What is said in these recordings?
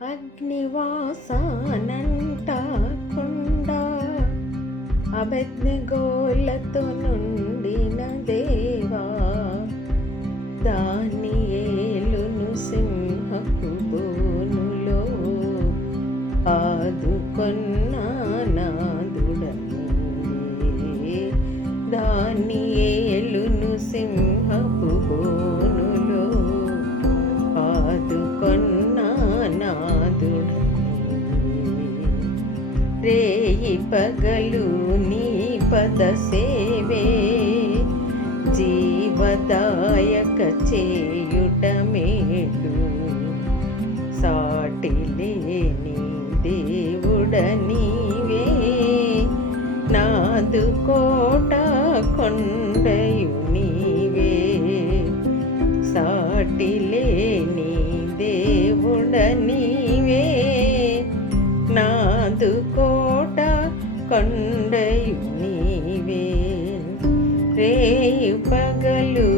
అగ్నివాసానంట కొండ అభజ్ఞగోలతో నుండిన దేవా దాని ఏలును సింహపు బోనులో ఆదుకొన్న నాదుడని దాని రేయి పగలు నీ పద సేవే. జీవదాయక చేయుట మేలు. సాటి లేని దేవుడ నీవే. నాదు కోట కొండయు నీవే. సాటి లేని దేవుడ నీ కొండయు నీవే. రేయు పగలు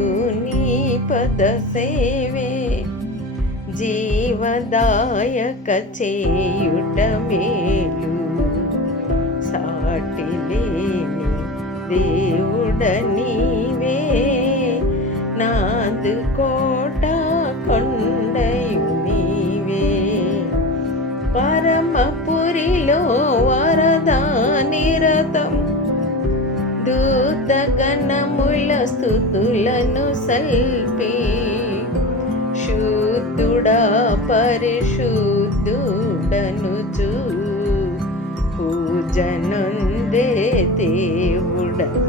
నీ పద సేవే. జీవదాయక చేయుట మేలు. సాటి లేని దేవుడ నీవే. నాదు కోట స్థుతులను సల్పి. శుద్ధుడా పరిశుద్ధుడను చూ. పూజనుందే దేవ